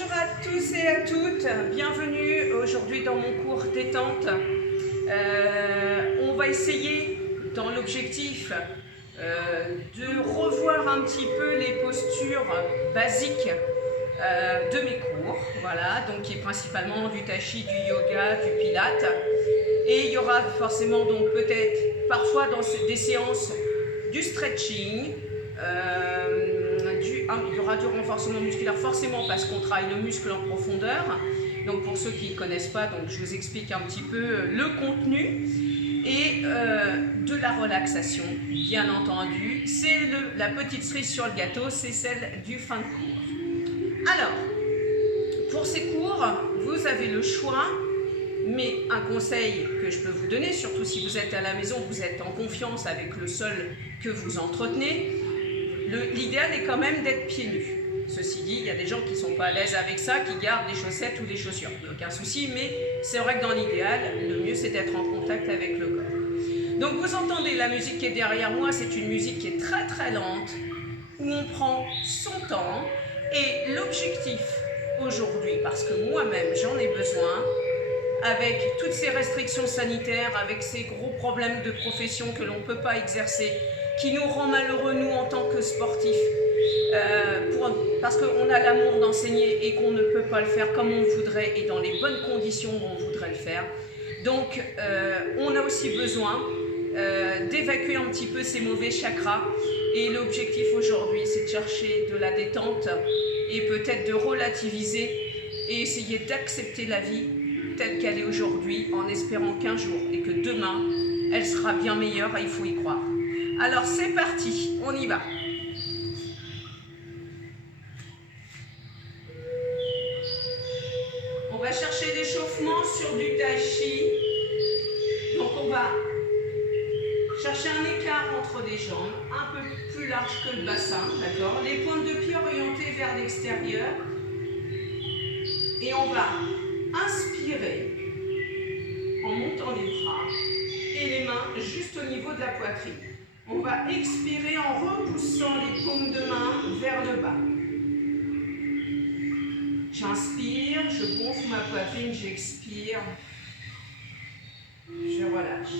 Bonjour à tous et à toutes, bienvenue aujourd'hui dans mon cours détente. On va essayer, dans l'objectif de revoir un petit peu les postures basiques de mes cours, voilà, donc qui est principalement du tai chi, du yoga, du pilate. Et il y aura forcément donc peut-être parfois dans des séances du stretching, il y aura du renforcement musculaire forcément parce qu'on travaille le muscle en profondeur. Donc pour ceux qui ne connaissent pas, donc je vous explique un petit peu le contenu et de la relaxation, bien entendu. C'est la petite cerise sur le gâteau, c'est celle du fin de cours. Alors, pour ces cours, vous avez le choix, mais un conseil que je peux vous donner, surtout si vous êtes à la maison, vous êtes en confiance avec le sol que vous entretenez, l'idéal est quand même d'être pieds nus. Ceci dit, il y a des gens qui ne sont pas à l'aise avec ça, qui gardent les chaussettes ou les chaussures. Il n'y a aucun souci, mais c'est vrai que dans l'idéal, le mieux c'est d'être en contact avec le corps. Donc vous entendez la musique qui est derrière moi, c'est une musique qui est très très lente, où on prend son temps. Et l'objectif aujourd'hui, parce que moi-même j'en ai besoin, avec toutes ces restrictions sanitaires, avec ces gros problèmes de profession que l'on ne peut pas exercer, qui nous rend malheureux, nous, en tant que sportifs, parce qu'on a l'amour d'enseigner et qu'on ne peut pas le faire comme on le voudrait et dans les bonnes conditions où on voudrait le faire. Donc, on a aussi besoin d'évacuer un petit peu ces mauvais chakras. Et l'objectif aujourd'hui, c'est de chercher de la détente et peut-être de relativiser et essayer d'accepter la vie telle qu'elle est aujourd'hui, en espérant qu'un jour et que demain, elle sera bien meilleure et il faut y croire. Alors c'est parti, on y va. On va chercher l'échauffement sur du tai chi. Donc on va chercher un écart entre les jambes, un peu plus large que le bassin, d'accord? Les pointes de pied orientées vers l'extérieur. Et on va inspirer en montant les bras et les mains juste au niveau de la poitrine. On va expirer en repoussant les paumes de main vers le bas. J'inspire, je gonfle ma poitrine, j'expire, je relâche.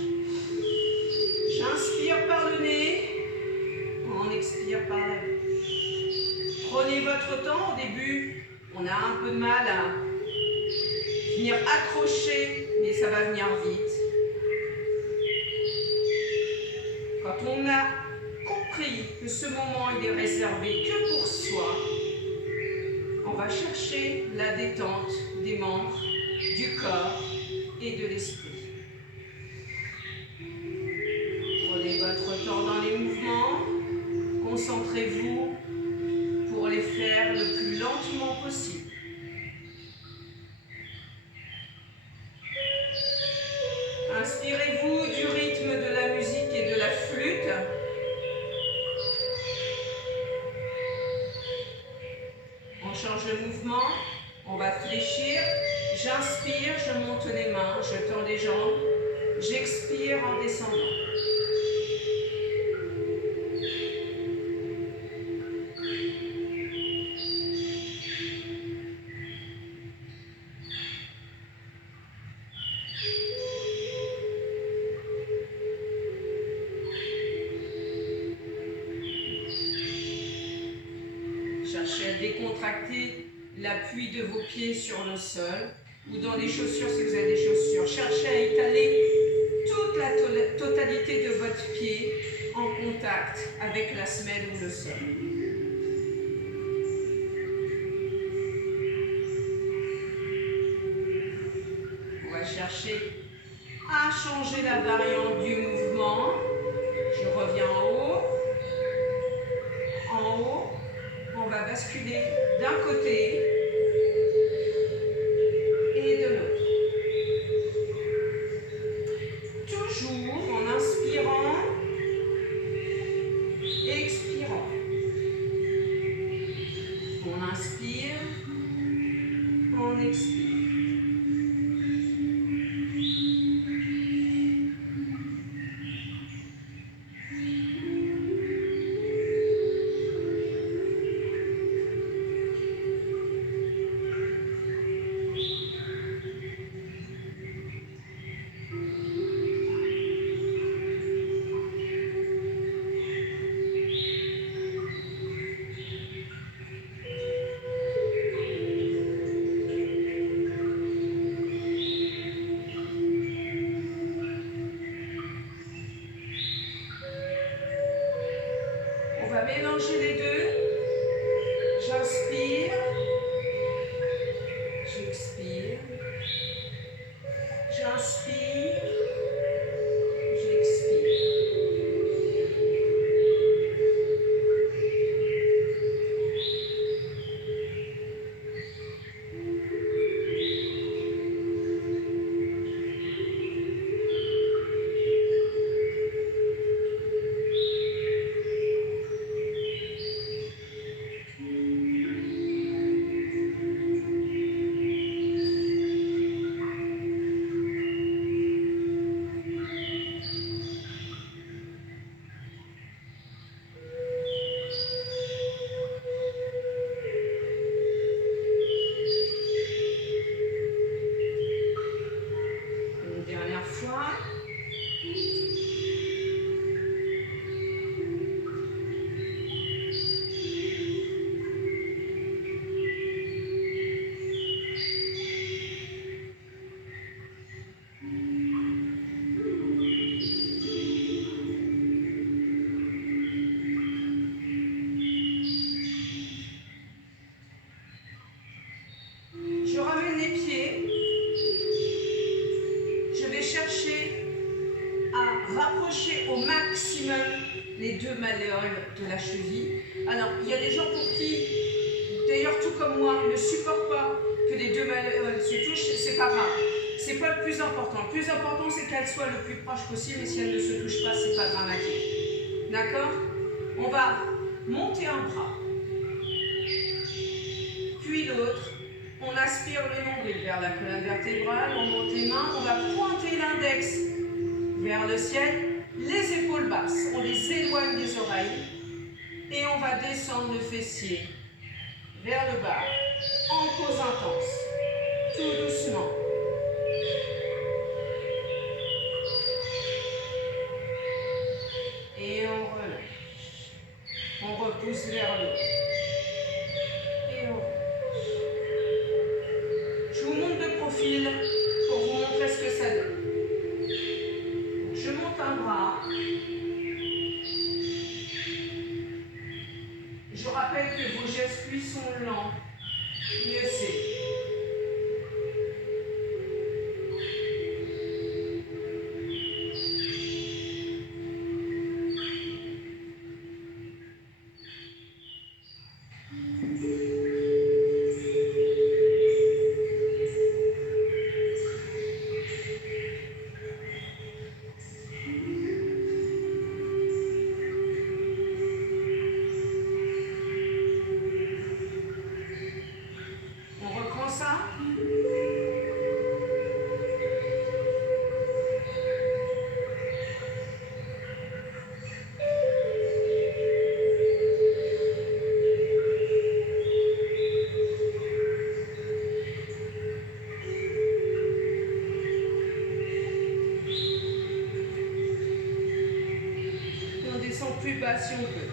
J'inspire par le nez, on expire par la bouche. Prenez votre temps, au début, on a un peu de mal à venir accrocher, mais ça va venir vite. Quand on a compris que ce moment il est réservé que pour soi, on va chercher la détente des membres, du corps et de l'esprit. Prenez votre temps dans les mouvements, concentrez-vous pour les faire le plus lentement possible. Inspirez-vous du rythme de la musique et de la flûte. On change de mouvement, on va fléchir. J'inspire, je monte les mains, je tends les jambes. J'expire en descendant. Cherchez à décontracter l'appui de vos pieds sur le sol ou dans les chaussures si vous avez des chaussures. Cherchez à étaler toute la totalité de votre pied en contact avec la semelle ou le sol. On va chercher à changer la variante du mouvement. Je reviens en haut. En haut. On va basculer d'un côté et de l'autre. Toujours en inspirant et expirant. On inspire, on expire. mélanger les deux. J'inspire. J'expire. J'inspire. J'expire. Je ramène les pieds. Je vais chercher à rapprocher au maximum les deux malléoles de la cheville. Alors, il y a des gens pour qui, d'ailleurs tout comme moi, ne supportent pas que les deux malléoles se touchent. C'est pas grave. C'est pas le plus important. Le plus important, c'est qu'elles soient le plus proche possible. Et si elles ne se touchent pas, c'est pas dramatique. D'accord? On va monter un bras, puis l'autre. On aspire le nombril vers la colonne vertébrale, on monte les mains, on va pointer l'index vers le ciel, les épaules basses, on les éloigne des oreilles et on va descendre le fessier vers le bas en pause intense, tout doucement. Et on relâche, on repousse vers le haut. Pour vous montrer ce que ça donne. Donc, je monte un bras. Je rappelle que vos gestes, lui, sont lents. Mieux c'est. Plus bas si on peut.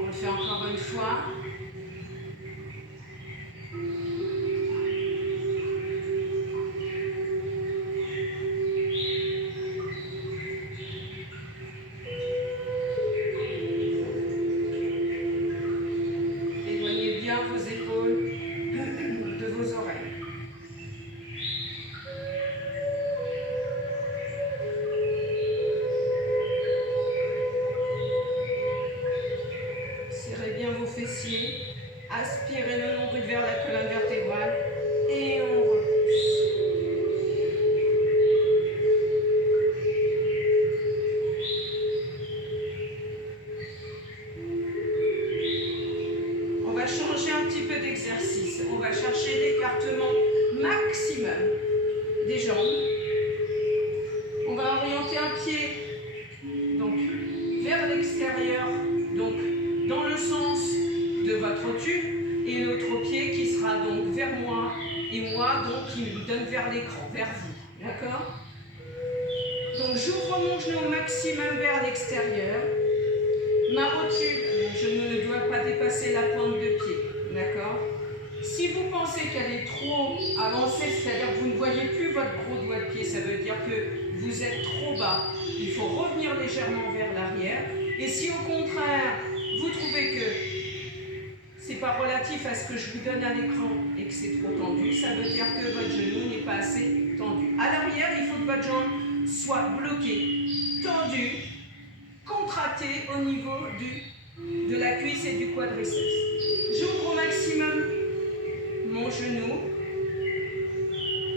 On le fait encore une fois. Vos épaules de vos oreilles. Serrez bien vos fessiers, aspirez le nombril vers la colonne vertébrale et on repousse. On va changer un petit peu d'exercice. On va chercher l'écartement maximum des jambes. On va orienter un pied donc vers l'extérieur, donc dans le sens de votre tube, et l'autre pied qui sera donc vers moi, et moi donc qui me donne vers l'écran, vers vous. D'accord? Donc j'ouvre mon genou au maximum vers l'extérieur. Ma rotule, je ne dois pas dépasser la pointe de pied, d'accord? Si vous pensez qu'elle est trop avancée, c'est-à-dire que vous ne voyez plus votre gros doigt de pied, ça veut dire que vous êtes trop bas. Il faut revenir légèrement vers l'arrière. Et si au contraire, vous trouvez que c'est pas relatif à ce que je vous donne à l'écran et que c'est trop tendu, ça veut dire que votre genou n'est pas assez tendu. À l'arrière, il faut que votre jambe soit bloquée, tendue, contractée au niveau de la cuisse et du quadriceps. J'ouvre au maximum mon genou.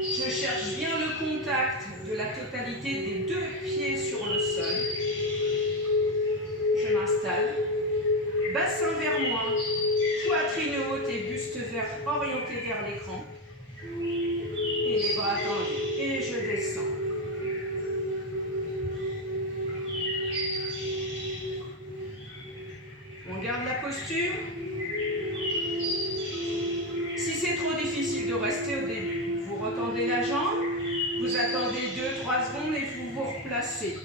Je cherche bien le contact de la totalité des deux pieds sur le sol. Je m'installe. Bassin vers moi. Poitrine haute et buste orienté vers l'écran. Et les bras tendus. Et je descends. On garde la posture. Si c'est trop difficile de rester au début, vous retendez la jambe, vous attendez 2-3 secondes et vous vous replacez.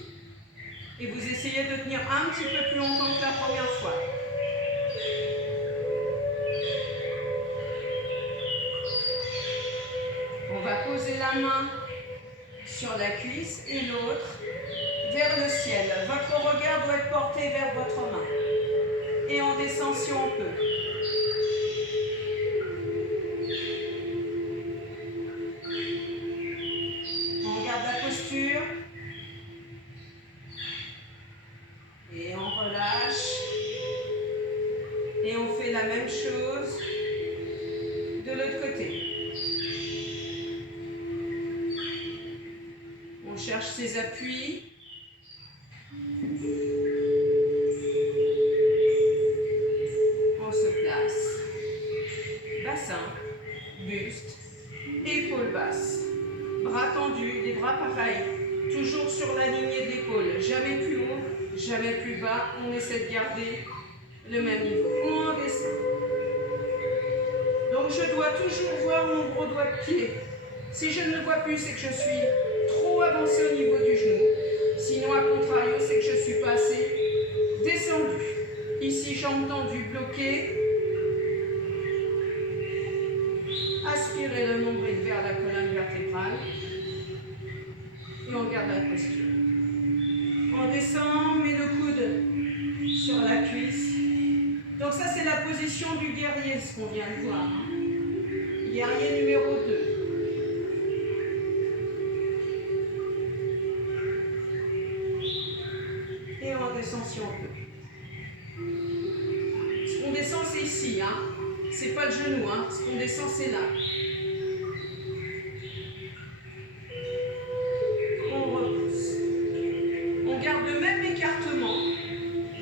Et vous essayez de tenir un petit peu plus longtemps que la première fois. On va poser la main sur la cuisse et l'autre vers le ciel. Votre regard doit être porté vers votre main. Et on descend si on peut. On garde la posture. Et on relâche. Et on fait la même chose de l'autre côté. On cherche ses appuis. On se place. Bassin, buste, épaules basses. Bras tendus, les bras pareils. Toujours sur la lignée de l'épaule. Jamais plus haut, jamais plus bas. On essaie de garder le même niveau. On descend. Donc je dois toujours voir mon gros doigt de pied. Si je ne le vois plus, c'est que je suis trop avancé au niveau du genou. Sinon, à contrario, c'est que je suis pas assez descendu. Ici, jambes tendues, bloquées. Aspirez le nombril vers la colonne vertébrale. Et on garde la posture. On descend, on met le coude sur la cuisse. Donc ça, c'est la position du guerrier, ce qu'on vient de voir. Guerrier numéro 2. Et on descend si on peut. Ce qu'on descend, c'est ici. C'est pas le genou. Ce qu'on descend, c'est là. On repousse. On garde le même écartement.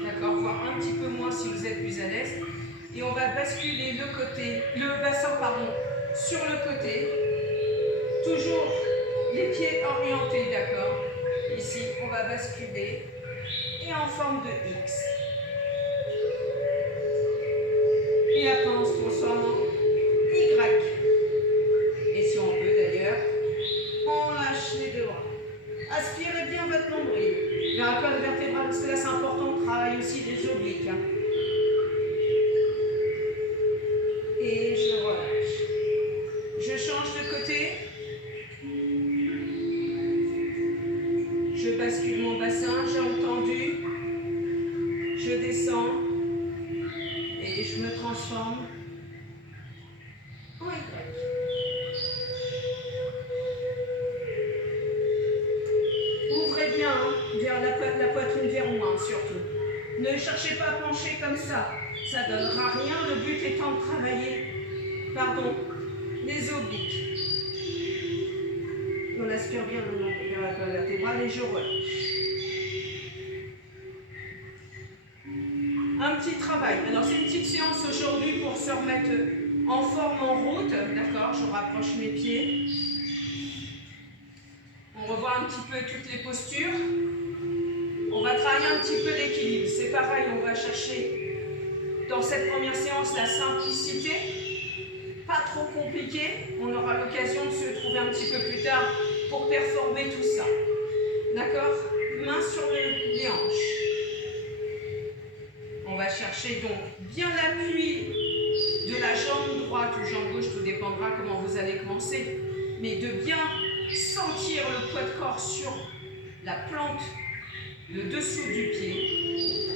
D'accord, voire un petit peu moins si vous êtes plus à l'aise. Et on va basculer le bassin sur le côté. Toujours les pieds orientés, d'accord. Ici, on va basculer. Et en forme de X. Et après, on se transforme en Y. Et si on peut d'ailleurs, on lâche les deux bras. Aspirez bien votre nombril vers la colonne vertébrale, parce que là, c'est important de travailler aussi des obliques. Et je relâche. Je change de côté. Je bascule mon bassin, jambes tendues. Je descends. Et je me transforme en Y. Ouvrez bien vers la poitrine vers moi, surtout. Ne cherchez pas à pencher comme ça. Ça ne donnera rien. Le but étant de travailler, les obliques. On aspire bien le long vers la colonne vertébrale et je relâche. Un petit travail. Alors c'est une petite séance aujourd'hui pour se remettre en forme en route. D'accord, je rapproche mes pieds. On revoit un petit peu toutes les postures. On va travailler un petit peu l'équilibre. C'est pareil, on va chercher dans cette première séance la simplicité. Pas trop compliqué. On aura l'occasion de se trouver un petit peu plus tard pour performer tout ça. D'accord? Main sur les hanches. va chercher donc bien l'appui de la jambe droite ou jambe gauche, tout dépendra comment vous allez commencer, mais de bien sentir le poids de corps sur la plante, le dessous du pied.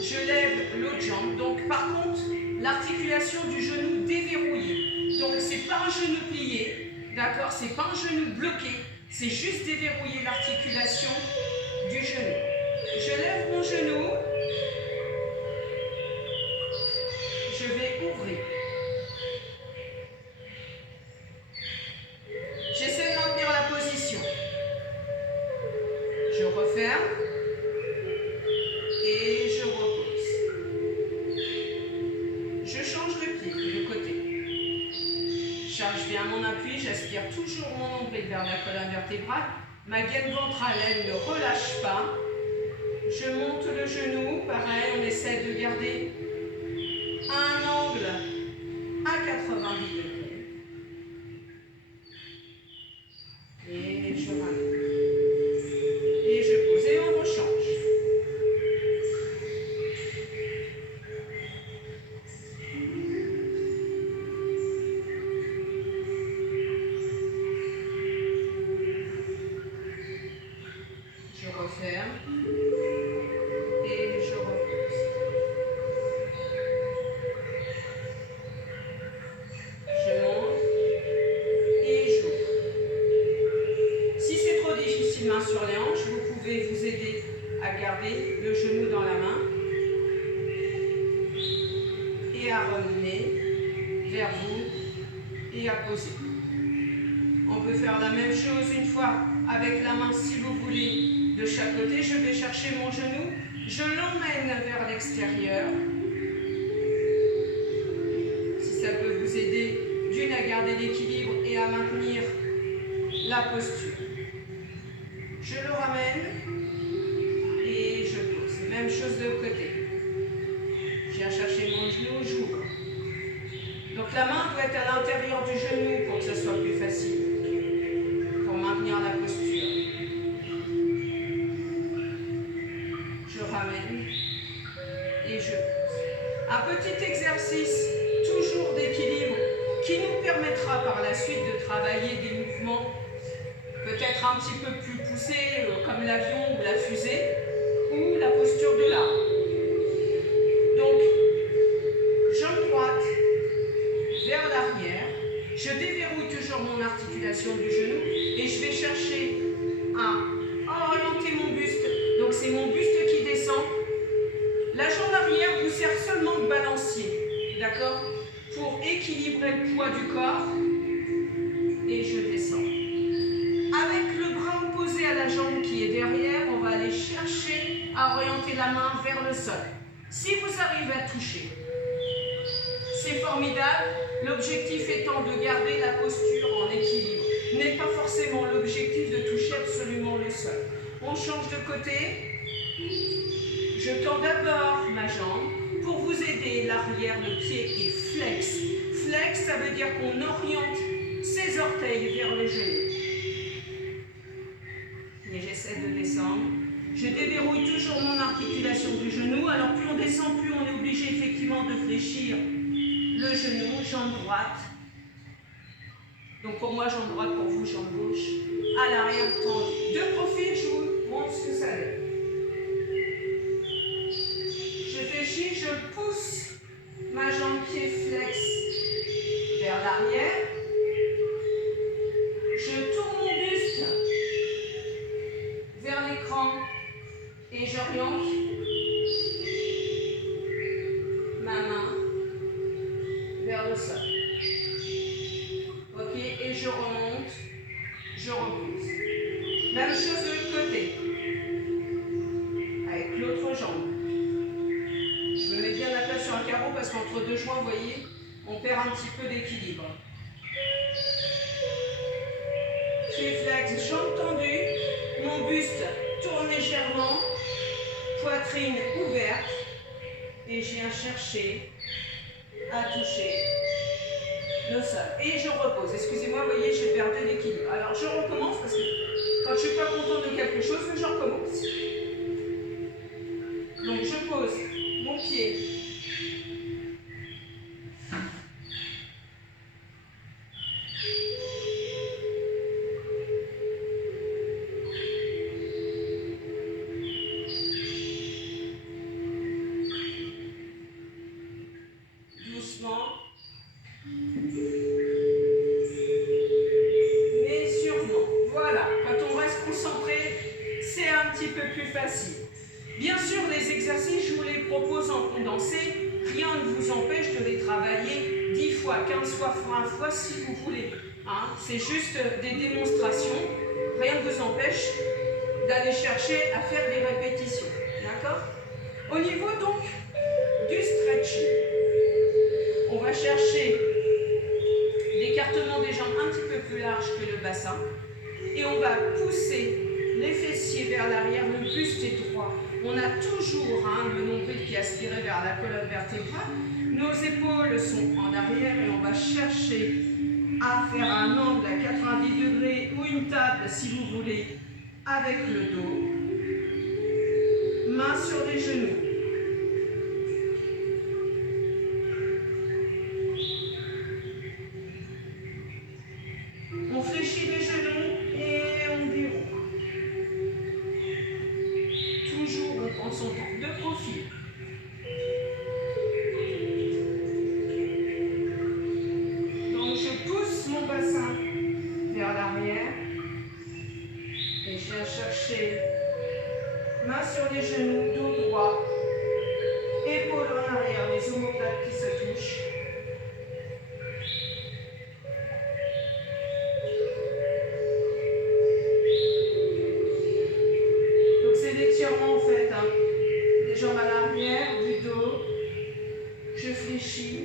Je lève l'autre jambe. Donc par contre, l'articulation du genou déverrouillée. Donc c'est pas un genou plié, d'accord? C'est pas un genou bloqué, c'est juste déverrouiller l'articulation du genou. Je lève mon genou. Je vais ouvrir. J'essaie de maintenir la position. Je referme et je repose. Je change de pied, de côté. Je charge bien mon appui, j'aspire toujours mon nombril vers la colonne vertébrale. Ma gaine ventrale, elle ne relâche pas. Je monte le genou, pareil, on essaie de garder un angle à 90 degrés. Et je ramène. Et je pose et on rechange. Je referme. Et je repose. Je monte et j'ouvre. Si c'est trop difficile, main sur les hanches, vous pouvez vous aider à garder le genou dans la main et à ramener vers vous et à poser. On peut faire la même chose une fois avec la main si vous voulez de chaque côté. Je vais chercher mon genou, je l'emmène vers l'extérieur. Si ça peut vous aider d'une à garder l'équilibre et à maintenir la posture. Je le ramène et je pose. Même chose de l'autre côté. Je viens chercher mon genou, j'ouvre. Donc la main doit être à l'intérieur du genou pour que ça soit plus facile, pour maintenir la posture. Je ramène et je pose. Un petit exercice toujours d'équilibre qui nous permettra par la suite de travailler des mouvements peut-être un petit peu plus poussés comme l'avion ou la fusée ou la posture de l'arbre. Donc, jambe droite vers l'arrière, je déverrouille toujours mon articulation du genou et je vais chercher à orienter mon buste. Donc c'est mon buste qui descend. La jambe arrière vous sert seulement de balancier, d'accord? Pour équilibrer le poids du corps. Et je descends. Avec le bras opposé à la jambe qui est derrière, on va aller chercher à orienter la main vers le sol. Si vous arrivez à toucher, c'est formidable. L'objectif étant de garder la posture en équilibre. N'est pas forcément l'objectif de toucher absolument le sol. On change de côté. Je tends d'abord ma jambe. Pour vous aider, l'arrière, le pied est flex. Flex, ça veut dire qu'on oriente ses orteils vers le genou. Et j'essaie de descendre. Je déverrouille toujours mon articulation du genou. Alors plus on descend, plus on est obligé effectivement de fléchir le genou, jambe droite. Donc pour moi, jambe droite, pour vous, jambe gauche. À l'arrière, tendue. De profil, je vous montre ce que ça donne. Je fléchis, je pousse ma jambe pied flex vers l'arrière. Je tourne mon buste vers l'écran et j'oriente ma main vers le sol. Ok, et je remonte, je repousse. Même chose de l'autre côté, avec l'autre jambe. Je me mets bien la place sur un carreau parce qu'entre deux joints, vous voyez, on perd un petit peu d'équilibre. Pied flex, jambe tendue, mon buste tourne légèrement, poitrine ouverte, et je viens chercher à toucher le sol. Et je repose. Excusez-moi, vous voyez, j'ai perdu l'équilibre. Alors je recommence parce que quand je ne suis pas contente de quelque chose, je recommence. Donc je pose mon pied travailler 10 fois, 15 fois, 20 fois si vous voulez. Hein. C'est juste des démonstrations. Rien ne vous empêche d'aller chercher à faire des répétitions. D'accord? Au niveau donc du stretching, on va chercher l'écartement des jambes un petit peu plus large que le bassin et on va pousser les fessiers vers l'arrière, le buste est droit. On a toujours le nombril qui est aspiré vers la colonne vertébrale. Nos épaules sont en arrière et on va chercher à faire un angle à 90 degrés ou une table si vous voulez avec le dos. Mains sur les genoux. On fléchit les genoux et on déroule. Toujours on prend son temps de profil. Donc je pousse mon bassin vers l'arrière et je viens chercher mains sur les genoux, dos droit, épaules en arrière, les omoplates qui se touchent. Donc c'est l'étirement en fait, les jambes à l'arrière, du dos, je fléchis.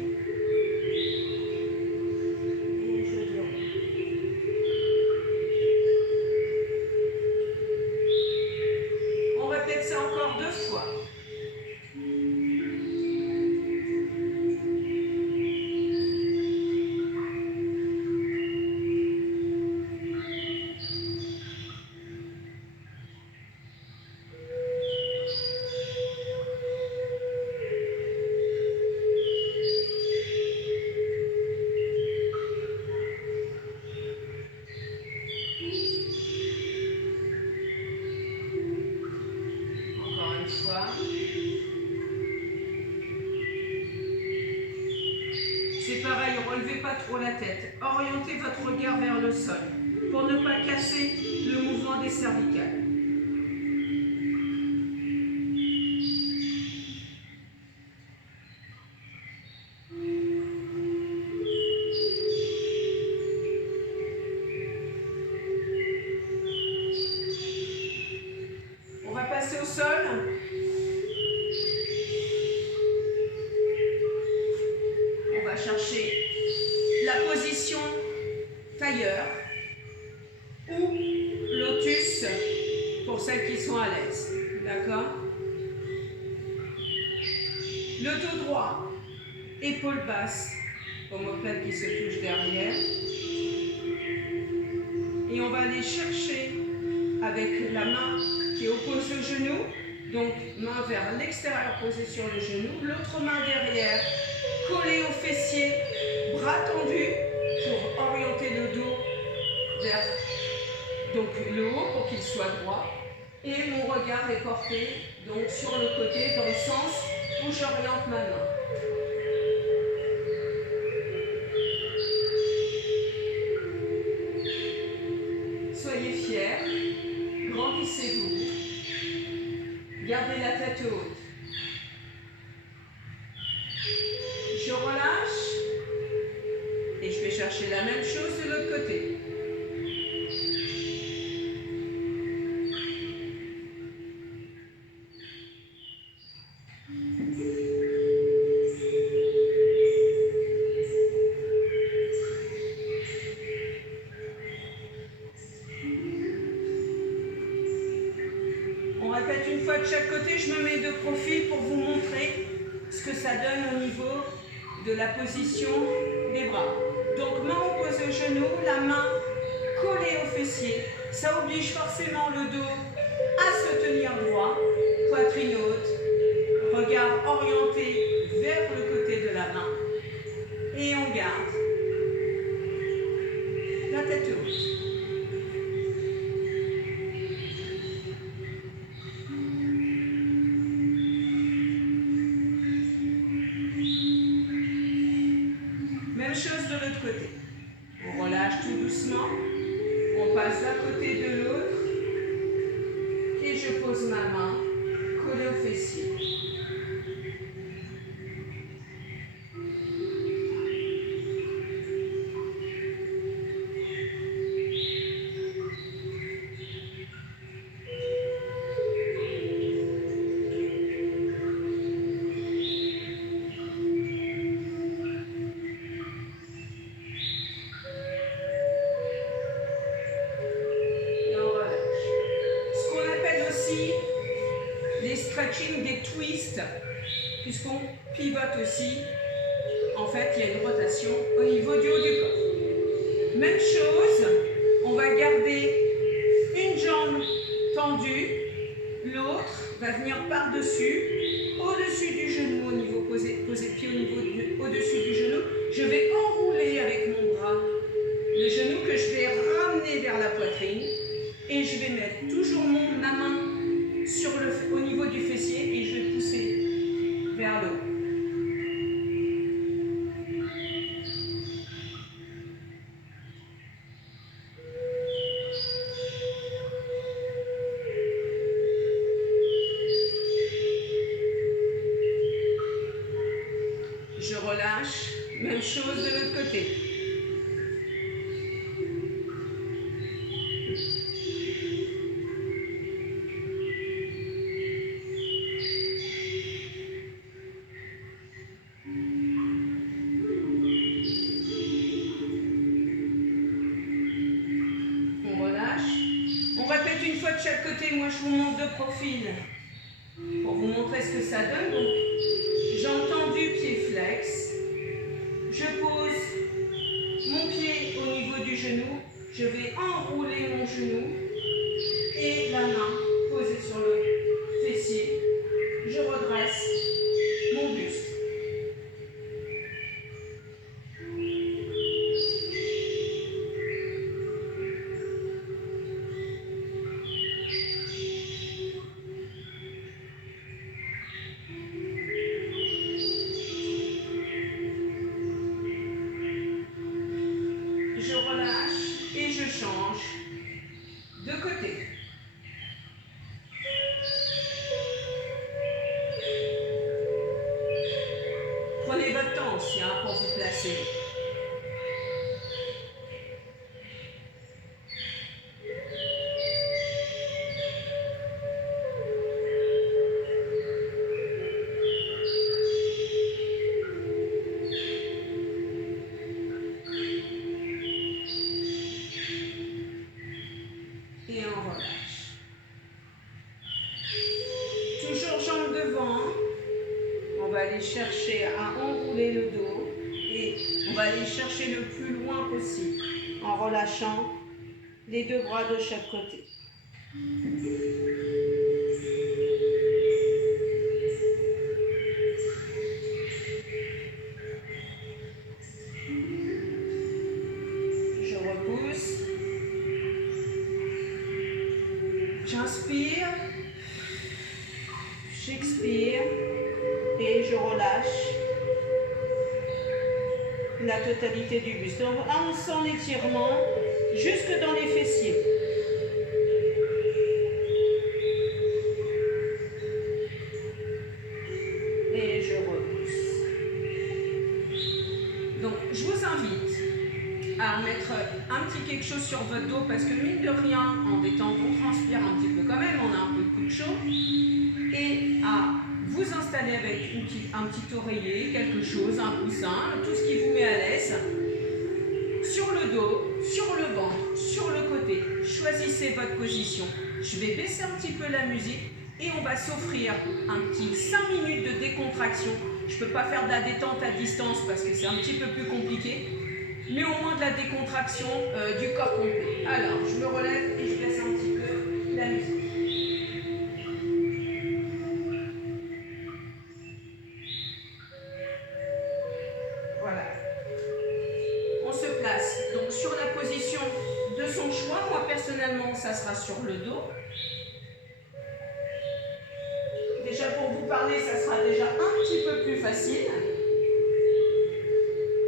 Et je déroule. On répète ça encore 2 fois. C'est pareil, relevez pas trop la tête. Orientez votre regard vers le sol pour ne pas casser le mouvement des cervicales. On va passer au sol. Chercher la position tailleur ou lotus pour celles qui sont à l'aise. D'accord? Le dos droit, épaules basses, omoplate qui se touche derrière. Et on va aller chercher avec la main qui est opposée au genou, donc main vers l'extérieur posée sur le genou, l'autre main derrière. Collé au fessier, bras tendus pour orienter le dos vers donc, le haut pour qu'il soit droit. Et mon regard est porté donc, sur le côté dans le sens où j'oriente ma main. Soyez fiers, grandissez-vous, gardez la tête haute. Je relâche et je vais chercher la même chose de l'autre côté. On répète une fois de chaque côté, je me mets de profil pour vous montrer ce que ça donne au niveau de la position des bras. Donc main opposée au genou, la main collée au fessier. Ça oblige forcément le dos à se tenir droit, poitrine haute, regard orienté vers le côté de la main. Et on garde la tête haute. Même chose de l'autre côté. On relâche tout doucement. On passe d'un côté de l'autre. Et je pose ma main collée au fessier. fait, il y a une rotation au niveau du haut du corps. Même chose, on va garder une jambe tendue, l'autre va venir par-dessus, au-dessus du genou, au niveau poser le pied au-dessus du genou. Je vais enrouler avec mon bras le genou que je vais ramener vers la poitrine et je vais mettre toujours ma main au niveau du fessier et je vais pousser vers le haut. Je relâche, même chose de l'autre côté. On relâche. On répète une fois de chaque côté. Moi, je vous montre de profil pour vous montrer ce que ça donne. Donc, jambes tendues, pied flex. Je pose mon pied au niveau du genou. Je vais enrouler mon genou et la main posée sur le fessier. Je redresse mon buste. Je relâche et je change de côté. Prenez votre temps aussi pour vous placer. Et on relâche. Toujours jambes devant. On va aller chercher à enrouler le dos et on va aller chercher le plus loin possible en relâchant les deux bras de chaque côté. Je repousse. J'inspire. J'expire. Et je relâche la totalité du buste. Donc là, on sent l'étirement jusque dans les fessiers. Et je repousse. Donc, je vous invite à mettre un petit quelque chose sur votre dos parce que mine de rien, en détente, on transpire un petit peu quand même, on a un peu de coup de chaud. Et à vous installer avec un petit oreiller, quelque chose, un coussin, tout ce qui vous met à l'aise, sur le dos, sur le ventre, sur le côté. Choisissez votre position. Je vais baisser un petit peu la musique et on va s'offrir un petit 5 minutes de décontraction. Je ne peux pas faire de la détente à distance parce que c'est un petit peu plus compliqué, mais au moins de la décontraction du corps complet. Alors, je me relève et je baisse un petit peu la musique. Donc sur la position de son choix, moi personnellement ça sera sur le dos. Déjà pour vous parler, ça sera déjà un petit peu plus facile.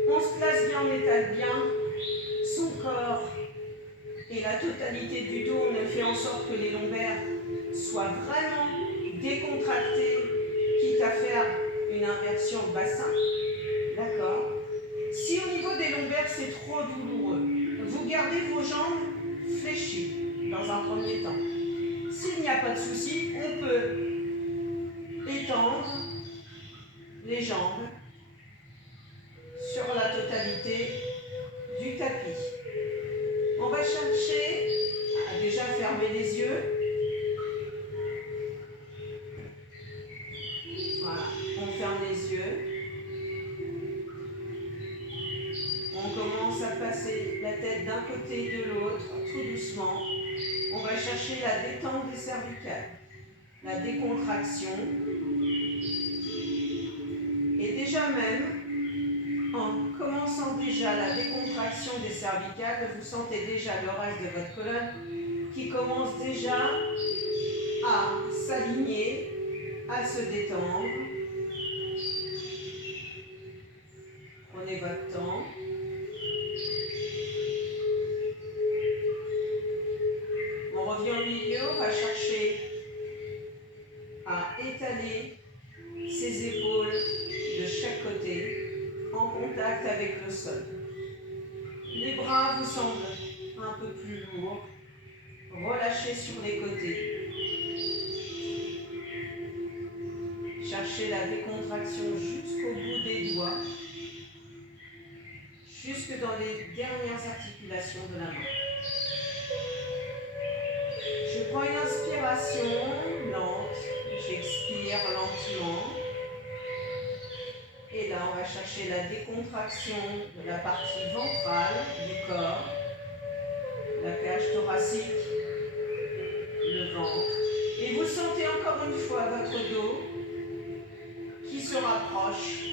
On se place bien, on étale bien son corps et la totalité du dos. On fait en sorte que les lombaires soient vraiment décontractés, quitte à faire une inversion bassin. D'accord ? Si au niveau des lombaires c'est trop douloureux, vous gardez vos jambes fléchies dans un premier temps. S'il n'y a pas de souci, on peut étendre les jambes sur la totalité du tapis. On va chercher à déjà fermer les yeux. Voilà, on ferme les yeux. la tête d'un côté et de l'autre, tout doucement. On va chercher la détente des cervicales, la décontraction. Et déjà même, en commençant déjà la décontraction des cervicales, vous sentez déjà le reste de votre colonne qui commence déjà à s'aligner, à se détendre. Prenez votre temps. On revient au milieu, on va chercher à étaler ses épaules de chaque côté en contact avec le sol. Les bras vous semblent un peu plus lourds. Relâchez sur les côtés. Cherchez la décontraction jusqu'au bout des doigts, jusque dans les dernières articulations de la main. Je prends une inspiration lente, j'expire lentement. Et là, on va chercher la décontraction de la partie ventrale du corps, la cage thoracique, le ventre. Et vous sentez encore une fois votre dos qui se rapproche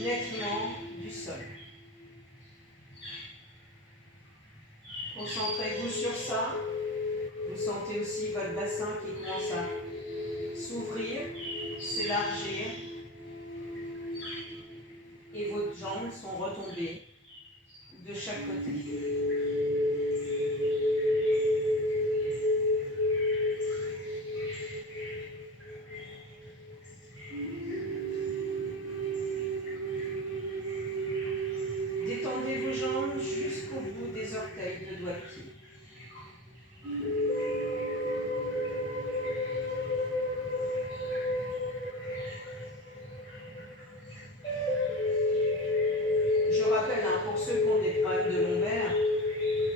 nettement du sol. Concentrez-vous sur ça. Vous sentez aussi votre bassin qui commence à s'ouvrir, s'élargir. Et vos jambes sont retombées de chaque côté. Détendez vos jambes jusqu'au bout des orteils de doigts de pied. Pour ceux qui ont des problèmes de lombaire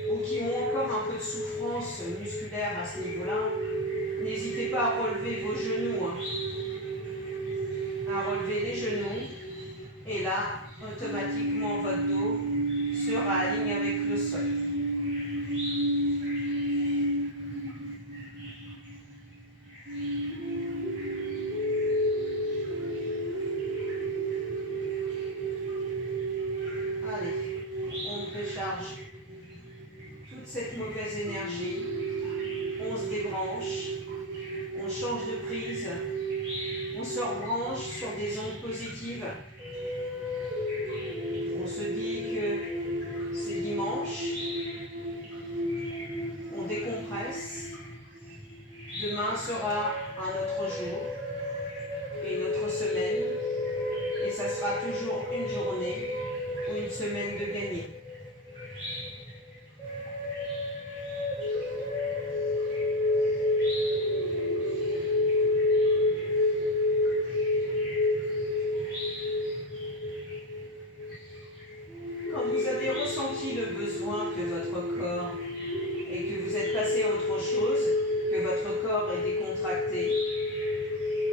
ou qui ont encore un peu de souffrance musculaire à ce niveau-là, n'hésitez pas à relever vos genoux, à relever les genoux, et là, automatiquement, votre dos sera aligné avec le sol. Toute cette mauvaise énergie, on se débranche, on change de prise, on se rebranche sur des ondes positives. On se dit que c'est dimanche, on décompresse, demain sera un autre jour et une autre semaine, et ça sera toujours une journée ou une semaine de gagner. Le besoin que votre corps et que vous êtes passé à autre chose, que votre corps est décontracté,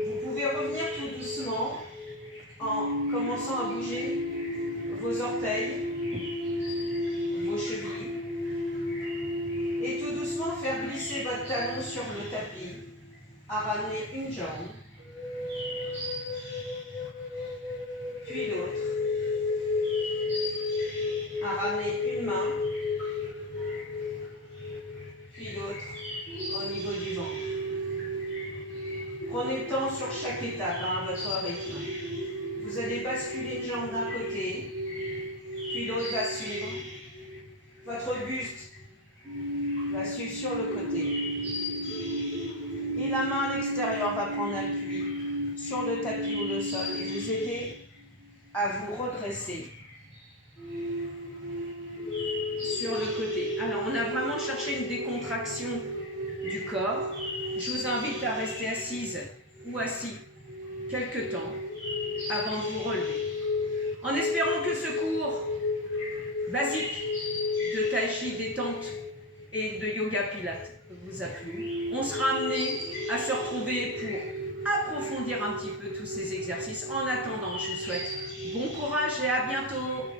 vous pouvez revenir tout doucement en commençant à bouger vos orteils, vos chevilles, et tout doucement faire glisser votre talon sur le tapis, à ramener une jambe, puis l'autre, à ramener une main, puis l'autre au niveau du ventre. Prenez le temps sur chaque étape à votre rythme. Vous allez basculer une jambe d'un côté, puis l'autre va suivre. Votre buste va suivre sur le côté. Et la main à l'extérieur va prendre appui sur le tapis ou le sol et vous aider à vous redresser sur le côté. Alors, on a vraiment cherché une décontraction du corps. Je vous invite à rester assise ou assis quelques temps avant de vous relever. En espérant que ce cours basique de tai chi, détente et de yoga pilates vous a plu. On sera amené à se retrouver pour approfondir un petit peu tous ces exercices. En attendant, je vous souhaite bon courage et à bientôt.